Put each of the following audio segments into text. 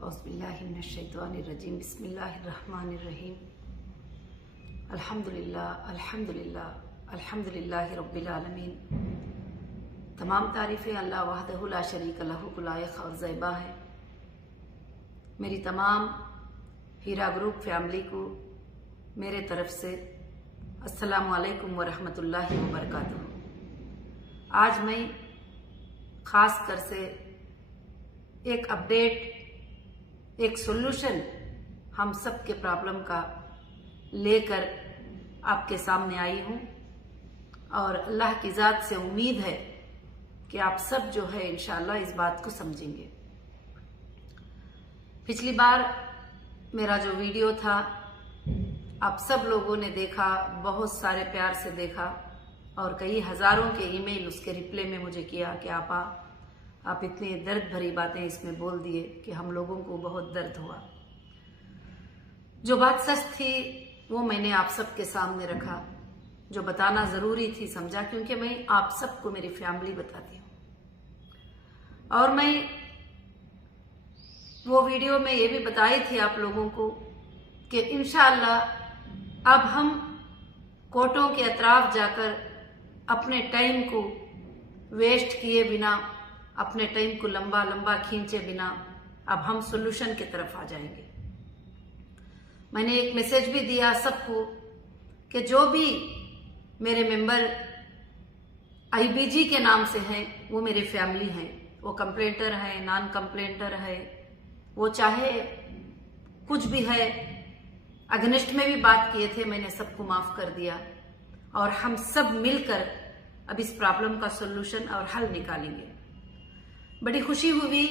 औज़ुबिल्लाहिमिनश्शैतानिर्रजीम बिस्मिल्लाहिर्रहमानिर्रहीम अल्हम्दुलिल्लाह अल्हम्दुलिल्लाह अल्हम्दुलिल्लाहि रब्बिल आलमीन। तमाम तारीफ़ें अल्लाह वहदहु ला शरीक लहु को लायक और ज़ैबा है। मेरी तमाम हीरा ग्रुप फैमिली को मेरे तरफ से अस्सलामु अलैकुम व रहमतुल्लाहि व बरकातुहू। आज मैं ख़ास कर से एक अपडेट, एक सॉल्यूशन हम सब के प्रॉब्लम का लेकर आपके सामने आई हूँ और अल्लाह की ज़ात से उम्मीद है कि आप सब जो है इंशाअल्लाह इस बात को समझेंगे। पिछली बार मेरा जो वीडियो था आप सब लोगों ने देखा, बहुत सारे प्यार से देखा और कई हज़ारों के ईमेल उसके रिप्लाई में मुझे किया कि आप इतनी दर्द भरी बातें इसमें बोल दिए कि हम लोगों को बहुत दर्द हुआ। जो बात सच थी वो मैंने आप सबके सामने रखा, जो बताना ज़रूरी थी समझा, क्योंकि मैं आप सबको मेरी फैमिली बताती हूँ। और मैं वो वीडियो में ये भी बताई थी आप लोगों को कि इंशाअल्लाह अब हम कोर्टों के अतराफ जाकर अपने टाइम को वेस्ट किए बिना, अपने टाइम को लंबा लंबा खींचे बिना अब हम सॉल्यूशन की तरफ आ जाएंगे। मैंने एक मैसेज भी दिया सबको कि जो भी मेरे मेंबर आईबीजी के नाम से हैं वो मेरी फैमिली हैं, वो कंप्लेंटर है, नॉन कंप्लेंटर है, वो चाहे कुछ भी है, अगेंस्ट में भी बात किए थे, मैंने सबको माफ कर दिया और हम सब मिलकर अब इस प्रॉब्लम का सॉल्यूशन और हल निकालेंगे। बड़ी खुशी हुई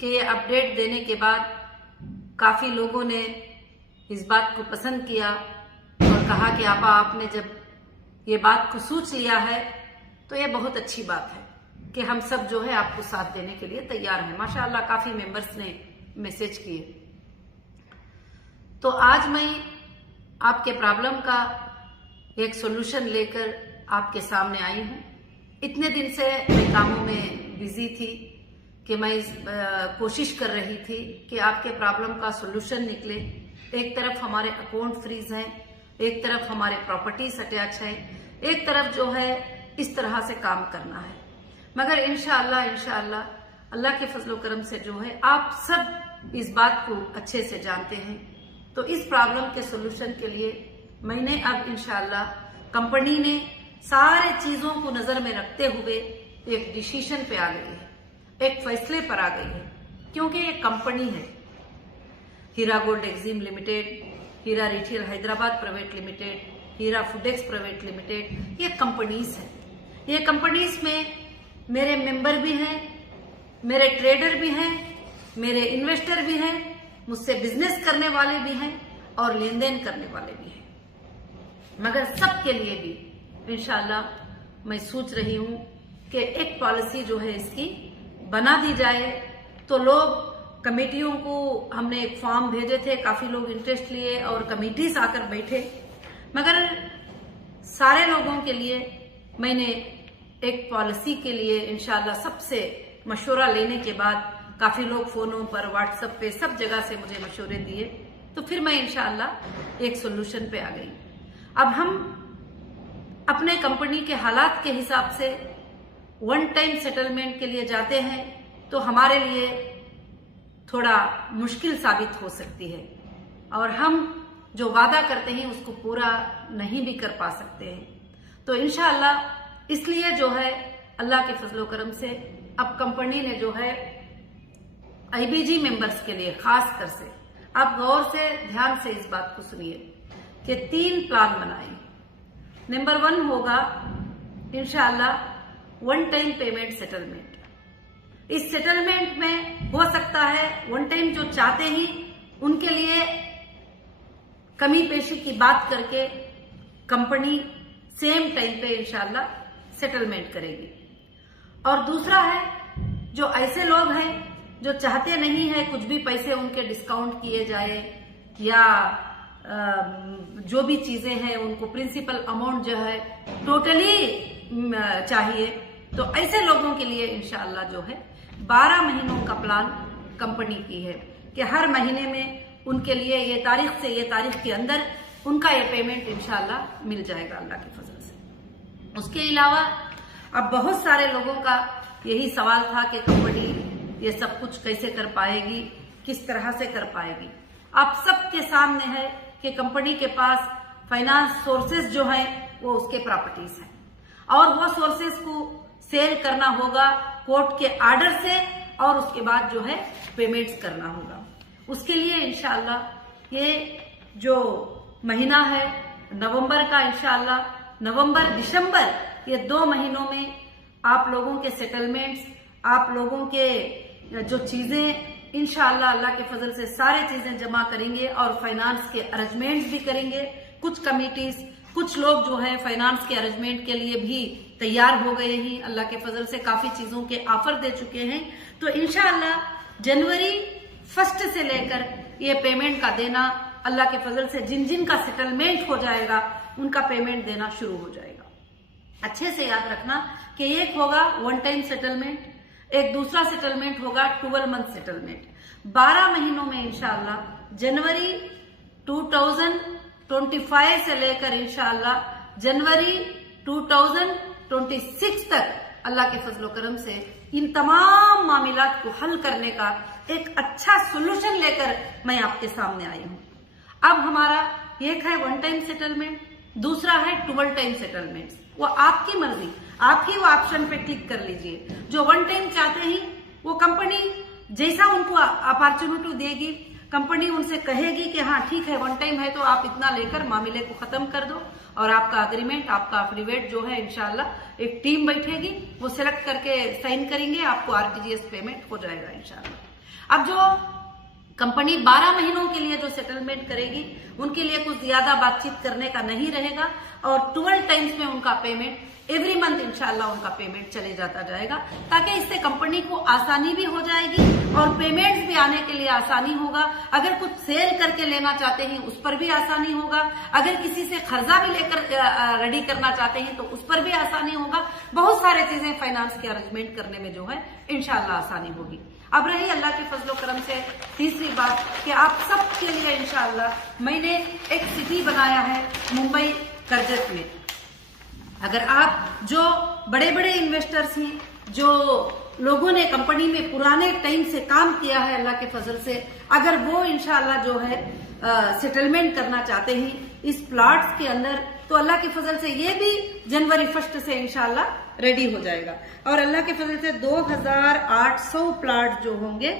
कि ये अपडेट देने के बाद काफी लोगों ने इस बात को पसंद किया और कहा कि आपने जब ये बात को सोच लिया है तो ये बहुत अच्छी बात है कि हम सब जो है आपको साथ देने के लिए तैयार हैं। माशाअल्लाह काफी मेंबर्स ने मैसेज किए। तो आज मैं आपके प्रॉब्लम का एक सॉल्यूशन लेकर आपके सामने आई हूँ। इतने दिन से मैं कामों में बिजी थी कि मैं कोशिश कर रही थी कि आपके प्रॉब्लम का सॉल्यूशन निकले। एक तरफ हमारे अकाउंट फ्रीज हैं, एक तरफ हमारे प्रॉपर्टीज अटैच है, एक तरफ जो है इस तरह से काम करना है। मगर इंशाअल्लाह अल्लाह के फजलो करम से जो है आप सब इस बात को अच्छे से जानते हैं। तो इस प्रॉब्लम के सॉल्यूशन के लिए मैंने अब इंशाअल्लाह कंपनी ने सारे चीजों को नजर में रखते हुए एक डिसीजन पे आ गई है, एक फैसले पर आ गई है, क्योंकि ये कंपनी है हीरा गोल्ड एक्जिम लिमिटेड, हीरा रिटेल हैदराबाद प्राइवेट लिमिटेड, हीरा फूडेक्स प्राइवेट लिमिटेड, ये कंपनीज है। ये कंपनीज में मेरे मेंबर भी हैं, मेरे ट्रेडर भी हैं, मेरे इन्वेस्टर भी हैं, मुझसे बिजनेस करने वाले भी हैं और लेन देन करने वाले भी हैं। मगर सबके लिए भी इंशाअल्लाह मैं सोच रही हूं कि एक पॉलिसी जो है इसकी बना दी जाए। तो लोग कमेटियों को हमने एक फॉर्म भेजे थे, काफी लोग इंटरेस्ट लिए और कमेटीज आकर बैठे, मगर सारे लोगों के लिए मैंने एक पॉलिसी के लिए इंशाअल्लाह सबसे मशवरा लेने के बाद काफी लोग फोनों पर, व्हाट्सएप पे, सब जगह से मुझे मशवरे दिए, तो फिर मैं इंशाअल्लाह एक सॉल्यूशन पे आ गई। अब हम अपने कंपनी के हालात के हिसाब से वन टाइम सेटलमेंट के लिए जाते हैं तो हमारे लिए थोड़ा मुश्किल साबित हो सकती है और हम जो वादा करते हैं उसको पूरा नहीं भी कर पा सकते हैं। तो इंशाअल्लाह इसलिए जो है अल्लाह के फजलो करम से अब कंपनी ने जो है आईबीजी मेंबर्स के लिए खास कर से, आप गौर से ध्यान से इस बात को सुनिए कि 3 प्लान बनाए। नंबर 1 होगा इंशाअल्लाह वन टाइम पेमेंट सेटलमेंट। इस सेटलमेंट में हो सकता है वन टाइम जो चाहते ही उनके लिए कमी पेशी की बात करके कंपनी सेम टाइम पे इंशाअल्लाह सेटलमेंट करेगी। और दूसरा है जो ऐसे लोग हैं जो चाहते नहीं है कुछ भी पैसे उनके डिस्काउंट किए जाए या जो भी चीजें हैं उनको प्रिंसिपल अमाउंट जो है टोटली चाहिए, तो ऐसे लोगों के लिए इंशाअल्लाह जो है 12 महीनों का प्लान कंपनी की है। कि हर महीने में उनके लिए ये तारीख से ये तारीख के अंदर उनका ये पेमेंट इंशाल्लाह मिल जाएगा अल्लाह के फजल से। उसके अलावा अब बहुत सारे लोगों का यही सवाल था कि कंपनी ये सब कुछ कैसे कर पाएगी, किस तरह से कर पाएगी। आप सबके सामने है कि कंपनी के पास फाइनेंस सोर्सेज जो है वो उसके प्रॉपर्टीज हैं और वो सोर्सेज को सेल करना होगा कोर्ट के आर्डर से और उसके बाद जो है पेमेंट्स करना होगा। उसके लिए इंशाल्लाह ये जो महीना है नवंबर का, इंशाल्लाह नवंबर दिसंबर ये 2 महीनों में आप लोगों के सेटलमेंट्स, आप लोगों के जो चीजें इंशाअल्लाह अल्लाह के फजल से सारे चीजें जमा करेंगे और फाइनेंस के अरेंजमेंट्स भी करेंगे। कुछ कमिटीज, कुछ लोग जो है फाइनेंस के अरेंजमेंट के लिए भी तैयार हो गए हैं, अल्लाह के फजल से काफी चीजों के ऑफर दे चुके हैं। तो इंशाअल्लाह जनवरी 1 से लेकर ये पेमेंट का देना अल्लाह के फजल से जिन जिन का सेटलमेंट हो जाएगा उनका पेमेंट देना शुरू हो जाएगा। अच्छे से याद रखना कि एक होगा 1 टाइम सेटलमेंट, एक दूसरा सेटलमेंट होगा 12 मंथ सेटलमेंट। 12 महीनों में इंशाअल्लाह जनवरी 2025 से लेकर इंशाअल्लाह जनवरी 2026 तक अल्लाह के फजलो करम से इन तमाम मामलात को हल करने का एक अच्छा सोल्यूशन लेकर मैं आपके सामने आई हूं। अब हमारा एक है 1 टाइम सेटलमेंट, दूसरा है 12 टाइम सेटलमेंट। वो आपकी मर्जी, आप ही वो ऑप्शन पे क्लिक कर लीजिए। जो 1 टाइम चाहते हैं वो कंपनी जैसा उनको अपॉर्चुनिटी देगी, कंपनी उनसे कहेगी कि हाँ ठीक है 1 टाइम है तो आप इतना लेकर मामले को खत्म कर दो और आपका अग्रीमेंट, आपका एफिडेविट जो है इंशाल्लाह एक टीम बैठेगी, वो सिलेक्ट करके साइन करेंगे, आपको आरटीजीएस पेमेंट हो जाएगा इंशाल्लाह। अब जो कंपनी 12 महीनों के लिए जो सेटलमेंट करेगी उनके लिए कुछ ज्यादा बातचीत करने का नहीं रहेगा और 12 टाइम्स में उनका पेमेंट एवरी मंथ इंशाल्लाह उनका पेमेंट चले जाता जाएगा, ताकि इससे कंपनी को आसानी भी हो जाएगी और पेमेंट्स भी आने के लिए आसानी होगा। अगर कुछ सेल करके लेना चाहते हैं उस पर भी आसानी होगा, अगर किसी से कर्जा भी लेकर रेडी करना चाहते हैं तो उस पर भी आसानी होगा। बहुत सारे चीजें फाइनेंस के अरेंजमेंट करने में जो है इंशाल्लाह आसानी होगी। अब रही अल्लाह के फजलो करम से तीसरी बात कि आप सबके लिए इंशाअल्लाह मैंने एक सिटी बनाया है मुंबई करजत में। अगर आप जो बड़े बड़े इन्वेस्टर्स हैं, जो लोगों ने कंपनी में पुराने टाइम से काम किया है अल्लाह के फजल से, अगर वो इंशाअल्लाह जो है सेटलमेंट करना चाहते हैं इस प्लॉट्स के अंदर, तो अल्लाह के फजल से ये भी जनवरी 1 से इंशाअल्लाह रेडी हो जाएगा। और अल्लाह के फजल से 2800 प्लॉट जो होंगे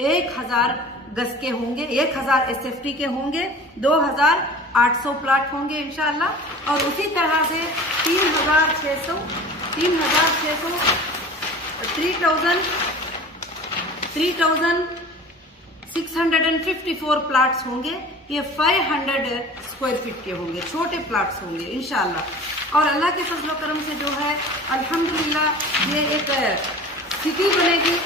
1000 गज के होंगे, 1000 SFT के होंगे, 2800 प्लॉट होंगे इंशाअल्लाह। और उसी तरह से 3654 प्लॉट्स होंगे। ये 500 स्क्वायर फीट के होंगे, छोटे प्लॉट्स होंगे इंशाअल्लाह। और अल्लाह के फजलो करम से जो है अल्हम्दुलिल्लाह ये एक सिटी बनेगी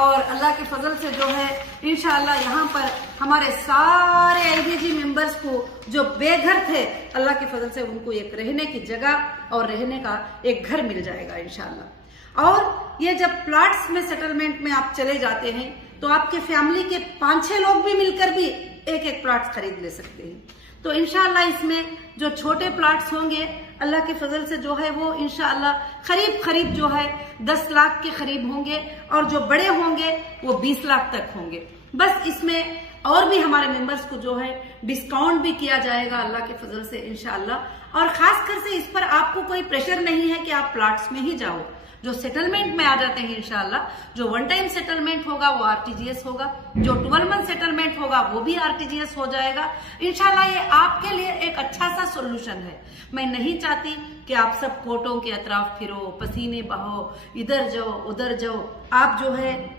और अल्लाह के फजल से जो है इंशाअल्लाह यहाँ पर हमारे सारे IBG मेंबर्स को जो बेघर थे अल्लाह के फजल से उनको एक रहने की जगह और रहने का एक घर मिल जाएगा इंशाअल्लाह। और ये जब प्लॉट्स में सेटलमेंट में आप चले जाते हैं तो आपके फैमिली के 5-6 लोग भी मिलकर भी एक एक प्लॉट खरीद ले सकते हैं। तो इंशाअल्लाह इसमें जो छोटे प्लॉट्स होंगे अल्लाह के फजल से जो है वो इंशाअल्लाह करीब जो है 10 लाख के करीब होंगे और जो बड़े होंगे वो 20 लाख तक होंगे। बस इसमें और भी हमारे मेंबर्स को जो है डिस्काउंट भी किया जाएगा अल्लाह के फजल से इंशाअल्लाह। और खासकर से इस पर आपको कोई प्रेशर नहीं है कि आप प्लॉट्स में ही जाओ, जो सेटलमेंट में आ जाते हैं इंशाअल्लाह। जो 1 टाइम सेटलमेंट होगा वो आरटीजीएस होगा, जो 12 मंथ सेटलमेंट होगा वो भी आरटीजीएस हो जाएगा इंशाअल्लाह। ये आपके लिए एक अच्छा सा सोल्यूशन है। मैं नहीं चाहती कि आप सब कोर्टों के अतराफ फिरो, पसीने बहो, इधर जाओ उधर जाओ। आप जो है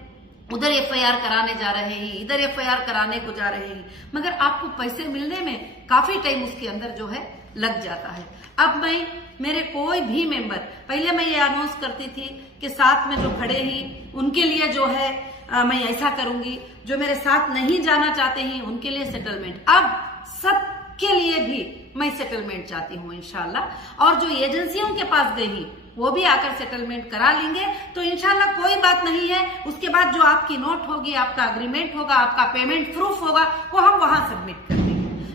उधर FIR कराने जा रहे हैं, इधर FIR कराने को जा रहे हैं, मगर आपको पैसे मिलने में काफी टाइम उसके अंदर जो है लग जाता है। अब मैं मेरे कोई भी मेंबर, पहले मैं ये अनाउंस करती थी कि साथ में जो खड़े हैं उनके लिए जो है मैं ऐसा करूंगी, जो मेरे साथ नहीं जाना चाहते हैं उनके लिए सेटलमेंट। अब सबके लिए भी मैं सेटलमेंट चाहती हूँ इंशाअल्लाह। और जो एजेंसियों के पास गई वो भी आकर सेटलमेंट करा लेंगे। तो इंशाल्लाह कोई बात नहीं है। उसके बाद जो आपकी नोट होगी, आपका अग्रीमेंट होगा, आपका पेमेंट प्रूफ होगा, वो हम वहां सबमिट कर देंगे।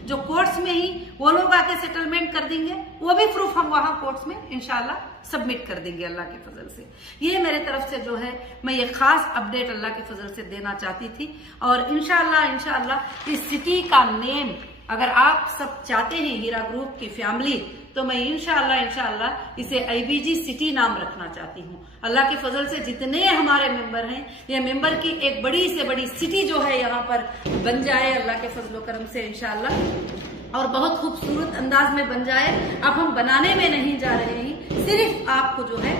जो कोर्ट्स में ही वो लोग आके सेटलमेंट कर देंगे, वो भी प्रूफ हम वहां कोर्ट्स में इंशाल्लाह सबमिट कर देंगे अल्लाह के फजल से। ये मेरे तरफ से जो है मैं ये खास अपडेट अल्लाह के फजल से देना चाहती थी। और इंशाल्लाह इस सिटी का नेम अगर आप सब चाहते हैं हीरा ग्रुप की फैमिली, तो मैं इंशाल्लाह इसे IBG सिटी नाम रखना चाहती हूँ। अल्लाह के फजल से जितने हमारे मेंबर हैं, ये मेंबर की एक बड़ी से बड़ी सिटी जो है यहाँ पर बन जाए अल्लाह के फजल करम से इंशाल्लाह, और बहुत खूबसूरत अंदाज में बन जाए। अब हम बनाने में नहीं जा रहे हैं, सिर्फ आपको जो है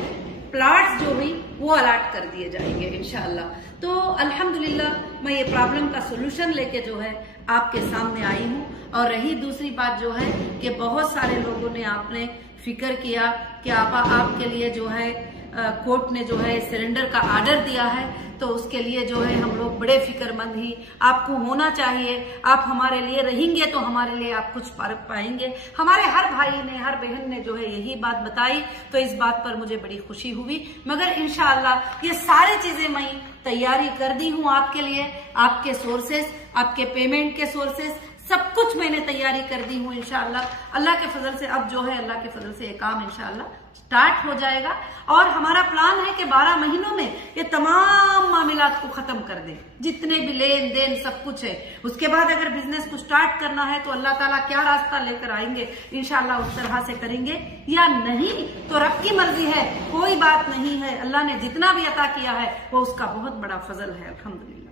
प्लाट्स जो हुई वो अलाट कर दिए जाएंगे इंशाल्लाह। तो अल्हम्दुलिल्लाह मैं ये प्रॉब्लम का सोल्यूशन लेके जो है आपके सामने आई हूँ। और रही दूसरी बात जो है कि बहुत सारे लोगों ने आपने फिक्र किया कि आपके लिए जो है कोर्ट ने जो है सरेंडर का आर्डर दिया है, तो उसके लिए जो है हम लोग बड़े फिक्रमंद ही। आपको होना चाहिए, आप हमारे लिए रहेंगे तो हमारे लिए आप कुछ फर्क पाएंगे। हमारे हर भाई ने, हर बहन ने जो है यही बात बताई, तो इस बात पर मुझे बड़ी खुशी हुई। मगर इंशाअल्लाह ये सारी चीजें मैं तैयारी कर दी हूँ आपके लिए, आपके सोर्सेस, आपके पेमेंट के सोर्सेस, सब कुछ मैंने तैयारी कर दी हूँ इंशाअल्लाह। अल्लाह के फजल से अब जो है अल्लाह के फजल से ये काम इंशाअल्लाह स्टार्ट हो जाएगा। और हमारा प्लान है कि 12 महीनों में ये तमाम मामलात को खत्म कर दें, जितने भी लेन देन सब कुछ है। उसके बाद अगर बिजनेस को स्टार्ट करना है तो अल्लाह ताला क्या रास्ता लेकर आएंगे इंशाअल्लाह उस तरह से करेंगे, या नहीं तो रब की मर्जी है, कोई बात नहीं है। अल्लाह ने जितना भी अता किया है वो उसका बहुत बड़ा फजल है अल्हम्दुलिल्लाह।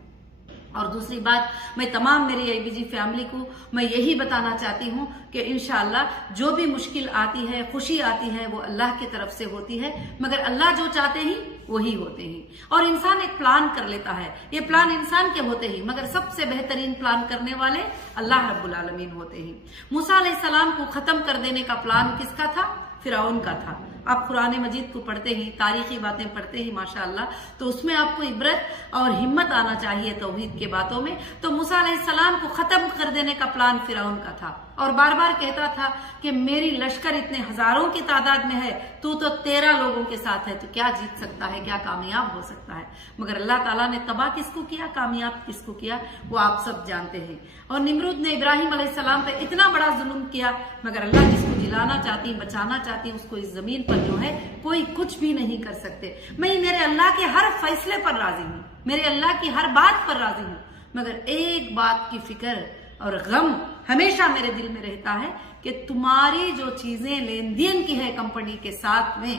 और दूसरी बात, मैं तमाम मेरी IBG फैमिली को मैं यही बताना चाहती हूँ कि इंशाअल्लाह जो भी मुश्किल आती है, खुशी आती है, वो अल्लाह की तरफ से होती है। मगर अल्लाह जो चाहते हैं वही होते हैं। और इंसान एक प्लान कर लेता है, ये प्लान इंसान के होते ही, मगर सबसे बेहतरीन प्लान करने वाले अल्लाह रब्बुल आलमीन होते हैं। मूसा अलैहिस्सलाम को खत्म कर देने का प्लान किसका था? फिरौन का था। आप कुरान मजीद को पढ़ते ही, तारीखी बातें पढ़ते ही माशाअल्लाह, तो उसमें आपको इबरत और हिम्मत आना चाहिए तौहीद के बातों में। तो मूसा अलैहिस्सलाम को खत्म कर देने का प्लान फिरौन का था, और बार बार कहता था कि मेरी लश्कर इतने हजारों की तादाद में है, तू तो 13 लोगों के साथ है, तो क्या जीत सकता है, क्या कामयाब हो सकता है। मगर अल्लाह ताला ने तबाह किसको किया, कामयाब किसको किया, वो आप सब जानते हैं। और निमरूद ने इब्राहिम अलैहिस्सलाम पे इतना बड़ा जुल्म किया, मगर अल्लाह जिसको जिलाना चाहती, बचाना चाहती, उसको इस जमीन पर जो है कोई कुछ भी नहीं कर सकते। मैं मेरे अल्लाह के हर फैसले पर राजी हूँ, मेरे अल्लाह की हर बात पर राजी हूँ, मगर एक बात की फिक्र और गम हमेशा मेरे दिल में रहता है कि तुम्हारी जो चीजें लेन देन की है कंपनी के साथ में,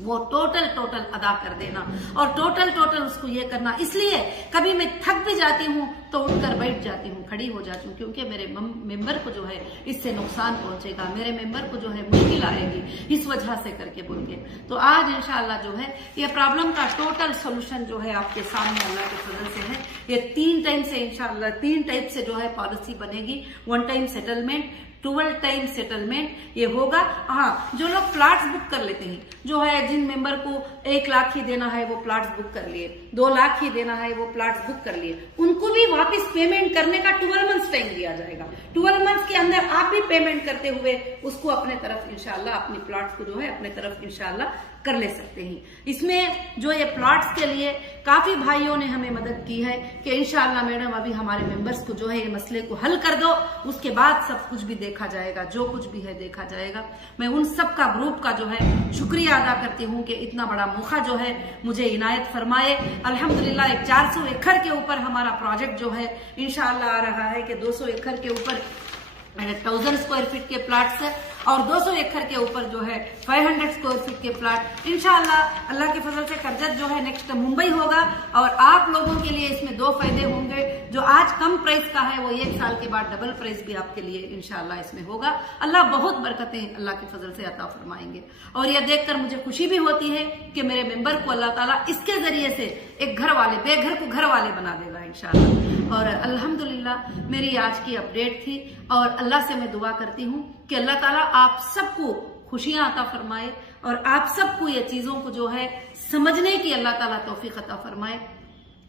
वो टोटल अदा कर देना, और टोटल उसको ये करना। इसलिए कभी मैं थक भी जाती हूँ तो उठकर बैठ जाती हूँ, खड़ी हो जाती हूँ, क्योंकि मेरे मेंबर को जो है इससे नुकसान पहुंचेगा, मेरे मेंबर को जो है मुश्किल आएगी, इस वजह से करके बोल के। तो आज इंशाअल्लाह जो है ये प्रॉब्लम का टोटल सोल्यूशन जो है आपके सामने अल्लाह के फजल से है। ये 3 टाइम से इंशाअल्लाह 3 टाइप से जो है पॉलिसी बनेगी। 1 टाइम सेटलमेंट, 12 टाइम सेटलमेंट ये होगा। हाँ, जो लोग प्लाट्स बुक कर लेते हैं, जो है जिन मेंबर को 1 लाख ही देना है वो प्लाट्स बुक कर लिए, 2 लाख ही देना है वो प्लाट्स बुक कर लिए, उनको भी वापस पेमेंट करने का 12 मंथ्स टाइम दिया जाएगा। 12 मंथ्स के अंदर आप भी पेमेंट करते हुए उसको अपने तरफ इंशाअल्लाह, अपनी प्लाट्स को जो है अपने तरफ इंशाअल्लाह कर ले सकते हैं। इसमें जो ये प्लॉट्स के लिए काफी भाइयों ने हमें मदद की है कि इंशाअल्लाह मैडम अभी हमारे मेंबर्स को जो है ये मसले को हल कर दो, उसके बाद सब कुछ भी देखा जाएगा, जो कुछ भी है देखा जाएगा। मैं उन सब का ग्रुप का जो है शुक्रिया अदा करती हूँ कि इतना बड़ा मौका जो है मुझे इनायत फरमाए। अल्हम्दुलिल्लाह एक 400 एकड़ के ऊपर हमारा प्रोजेक्ट जो है इंशाअल्लाह आ रहा है कि 200 एकड़ के ऊपर 1000 स्क्वायर फीट के प्लाट्स है, और 200 एकड़ के ऊपर जो है 500 स्क्वायर फीट के प्लाट। इंशाअल्लाह अल्लाह के फजल से करजत जो है नेक्स्ट मुंबई होगा, और आप लोगों के लिए इसमें 2 फायदे होंगे। जो आज कम प्राइस का है वो 1 साल के बाद डबल प्राइस भी आपके लिए इंशाअल्लाह इसमें होगा। अल्लाह बहुत बरकतें अल्लाह के फजल से अता फरमाएंगे। और यह देखकर मुझे खुशी भी होती है कि मेरे मेंबर को अल्लाह ताला इसके जरिए से एक घर वाले, बेघर को घर वाले बना देगा इंशाअल्लाह। और अल्हम्दुलिल्लाह मेरी आज की अपडेट थी, और अल्लाह से मैं दुआ करती हूँ कि अल्लाह ताला आप सबको खुशियां अता फरमाए, और आप सबको ये चीजों को जो है समझने की अल्लाह ताला तौफीक अता फरमाए।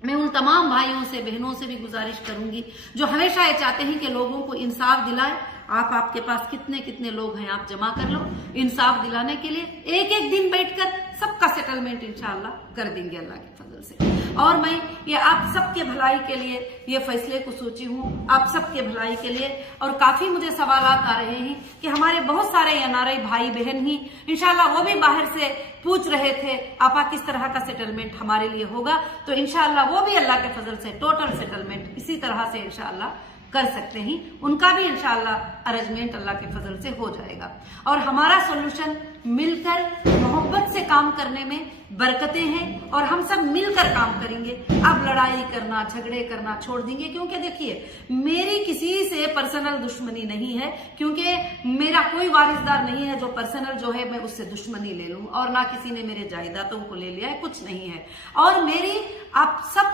मैं उन तमाम भाइयों से बहनों से भी गुजारिश करूंगी जो हमेशा ये चाहते हैं कि लोगों को इंसाफ दिलाए। आपके पास कितने कितने लोग हैं, आप जमा कर लो। इंसाफ दिलाने के लिए एक एक दिन बैठकर सबका सेटलमेंट इंशाअल्लाह कर देंगे अल्लाह के फजल से। और मैं ये आप सबके भलाई के लिए ये फैसले को सोची हूँ, आप सबके भलाई के लिए। और काफी मुझे सवालात आ रहे हैं कि हमारे बहुत सारे एनआरआई भाई बहन ही इंशाअल्लाह वो भी बाहर से पूछ रहे थे आपा किस तरह का सेटलमेंट हमारे लिए होगा। तो इंशाअल्लाह वो भी अल्लाह के फजल से टोटल सेटलमेंट इसी तरह से इंशाअल्लाह कर सकते हैं। उनका भी इंशाअल्लाह अरेंजमेंट अल्लाह के फजल से हो जाएगा। और हमारा सोल्यूशन मिलकर मोहब्बत से काम करने में बरकतें हैं और हम सब मिलकर काम करेंगे। अब लड़ाई करना, झगड़े करना छोड़ देंगे, क्योंकि देखिए मेरी किसी से पर्सनल दुश्मनी नहीं है, क्योंकि मेरा कोई वारिसदार नहीं है जो पर्सनल जो है मैं उससे दुश्मनी ले लूं, और ना किसी ने मेरे जायदादों को ले लिया है, कुछ नहीं है। और मेरी आप सब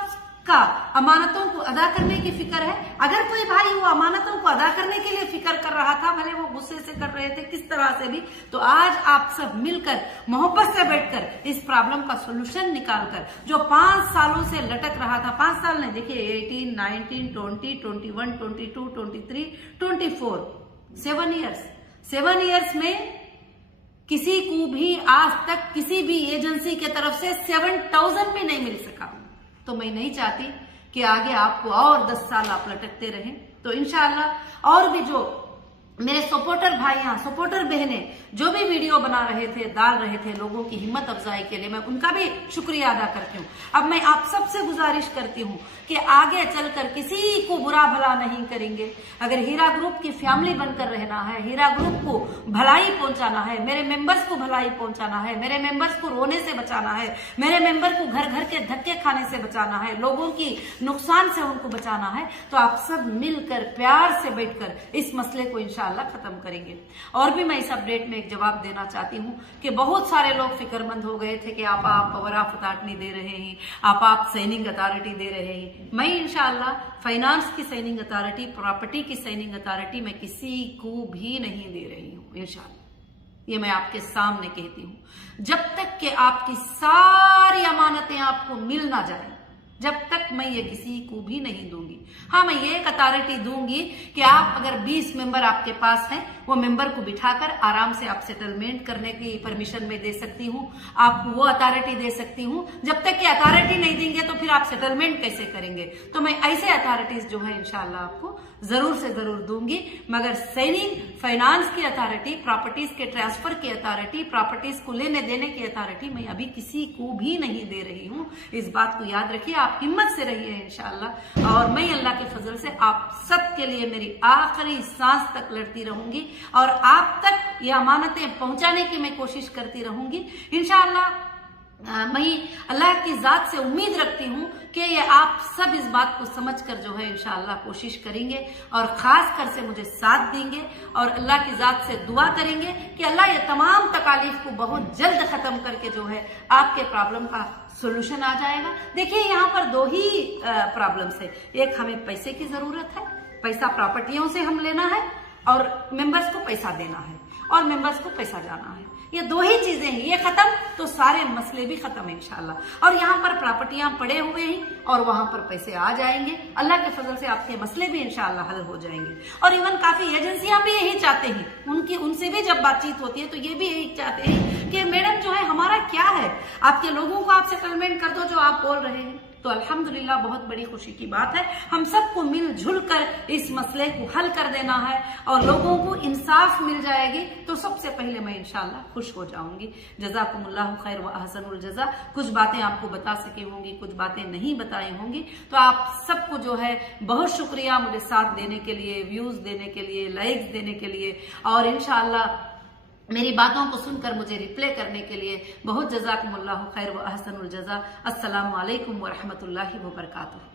का अमानतों को अदा करने की फिक्र है। अगर कोई भाई वो अमानतों को अदा करने के लिए फिक्र कर रहा था, भले वो गुस्से से कर रहे थे किस तरह से भी, तो आज आप सब मिलकर मोहब्बत से बैठकर इस प्रॉब्लम का सोल्यूशन निकालकर, जो 5 सालों से लटक रहा था, 5 साल नहीं, देखिए 18, 19, 20, 21, 22, 23, 24, 7 ईयर्स में किसी को भी आज तक किसी भी एजेंसी के तरफ से 7,000 भी नहीं मिल सका। तो मैं नहीं चाहती कि आगे आपको और 10 साल आप लटकते रहें। तो इंशाअल्लाह और भी जो मेरे सपोर्टर भाइयां, सपोर्टर बहनें जो भी वीडियो बना रहे थे, डाल रहे थे लोगों की हिम्मत अफजाई के लिए, मैं उनका भी शुक्रिया अदा करती हूँ। अब मैं आप सबसे गुजारिश करती हूँ कि आगे चलकर किसी को बुरा भला नहीं करेंगे। अगर हीरा ग्रुप की फैमिली बनकर रहना है, हीरा ग्रुप को भलाई पहुंचाना है, मेरे मेंबर्स को भलाई पहुंचाना है, मेरे मेंबर्स को रोने से बचाना है, मेरे मेंबर को घर घर के धक्के खाने से बचाना है, लोगों की नुकसान से उनको बचाना है, तो आप सब मिलकर प्यार से बैठकर इस मसले को इंशाअल्लाह खत्म करेंगे। और भी मैं इस अपडेट में एक जवाब देना चाहती हूँ कि बहुत सारे लोग फिक्रमंद हो गए थे कि आप पावर ऑफ अथॉरिटी दे रहे हैं, आप साइनिंग अथॉरिटी दे रहे हैं। मैं इंशाअल्लाह फाइनेंस की साइनिंग अथॉरिटी, प्रॉपर्टी की साइनिंग अथॉरिटी मैं किसी को भी नहीं दे रही हूँ इंशाअल्लाह। ये मैं आपके सामने कहती हूँ। जब तक कि आपकी सारी अमानतें आपको मिल ना जाए, जब तक मैं ये किसी को भी नहीं दूंगी। हाँ, मैं ये एक अथॉरिटी दूंगी कि आप अगर 20 मेंबर आपके पास हैं, वो मेंबर को बिठाकर आराम से आप सेटलमेंट करने की परमिशन में दे सकती हूँ, आपको वो अथॉरिटी दे सकती हूँ। जब तक कि अथॉरिटी नहीं देंगे तो फिर आप सेटलमेंट कैसे करेंगे? तो मैं ऐसे अथॉरिटीज जो है इंशाअल्लाह आपको जरूर से जरूर दूंगी। मगर साइनिंग, फाइनेंस की अथॉरिटी, प्रॉपर्टीज के ट्रांसफर की अथॉरिटी, प्रॉपर्टीज को लेने देने की अथॉरिटी मैं अभी किसी को भी नहीं दे रही हूँ। इस बात को याद रखिए, आप हिम्मत से रहिए इंशाअल्लाह। और मैं अल्लाह के फजल से आप सबके लिए मेरी आखिरी सांस तक लड़ती रहूंगी और आप तक ये अमानतें पहुंचाने की मैं कोशिश करती रहूंगी इंशाअल्लाह। मैं अल्लाह की जात से उम्मीद रखती हूँ कि ये आप सब इस बात को समझकर जो है इंशाअल्लाह कोशिश करेंगे और खास कर से मुझे साथ देंगे और अल्लाह की जात से दुआ करेंगे कि अल्लाह ये तमाम तकालीफ को बहुत जल्द खत्म करके जो है आपके प्रॉब्लम का सोल्यूशन आ जाएगा। देखिए यहाँ पर 2 ही प्रॉब्लम्स है। एक, हमें पैसे की जरूरत है, पैसा प्रॉपर्टियों से हम लेना है, और मेंबर्स को पैसा देना है, और मेंबर्स को पैसा जाना है। ये 2 ही चीजें हैं, ये खत्म तो सारे मसले भी खत्म इंशाअल्लाह। और यहाँ पर प्रॉपर्टियां पड़े हुए हैं और वहां पर पैसे आ जाएंगे। अल्लाह के फजल से आपके मसले भी इंशाअल्लाह हल हो जाएंगे। और इवन काफी एजेंसियां भी यही चाहते हैं, उनसे भी जब बातचीत होती है तो ये भी यही चाहते हैं कि मैडम जो है हमारा क्या है, आपके लोगों को आप सेटलमेंट कर दो जो आप बोल रहे हैं। तो अल्हम्दुलिल्लाह बहुत बड़ी खुशी की बात है। हम सबको मिलजुल कर इस मसले को हल कर देना है और लोगों को इंसाफ मिल जाएगी तो सबसे पहले मैं इंशाअल्लाह खुश हो जाऊंगी। जज़ाकुमुल्लाहु खैर व अहसनुल जज़ा। कुछ बातें आपको बता सकी होंगी, कुछ बातें नहीं बताई होंगी, तो आप सबको जो है बहुत शुक्रिया मुझे साथ देने के लिए, व्यूज देने के लिए, लाइक्स देने के लिए, और इंशाअल्लाह मेरी बातों को सुनकर मुझे रिप्ले करने के लिए बहुत जज़ाकुमुल्लाहु खैर व अहसनुल जज़ा। अस्सलामु अलैकुम व रहमतुल्लाहि व बरकातुहू।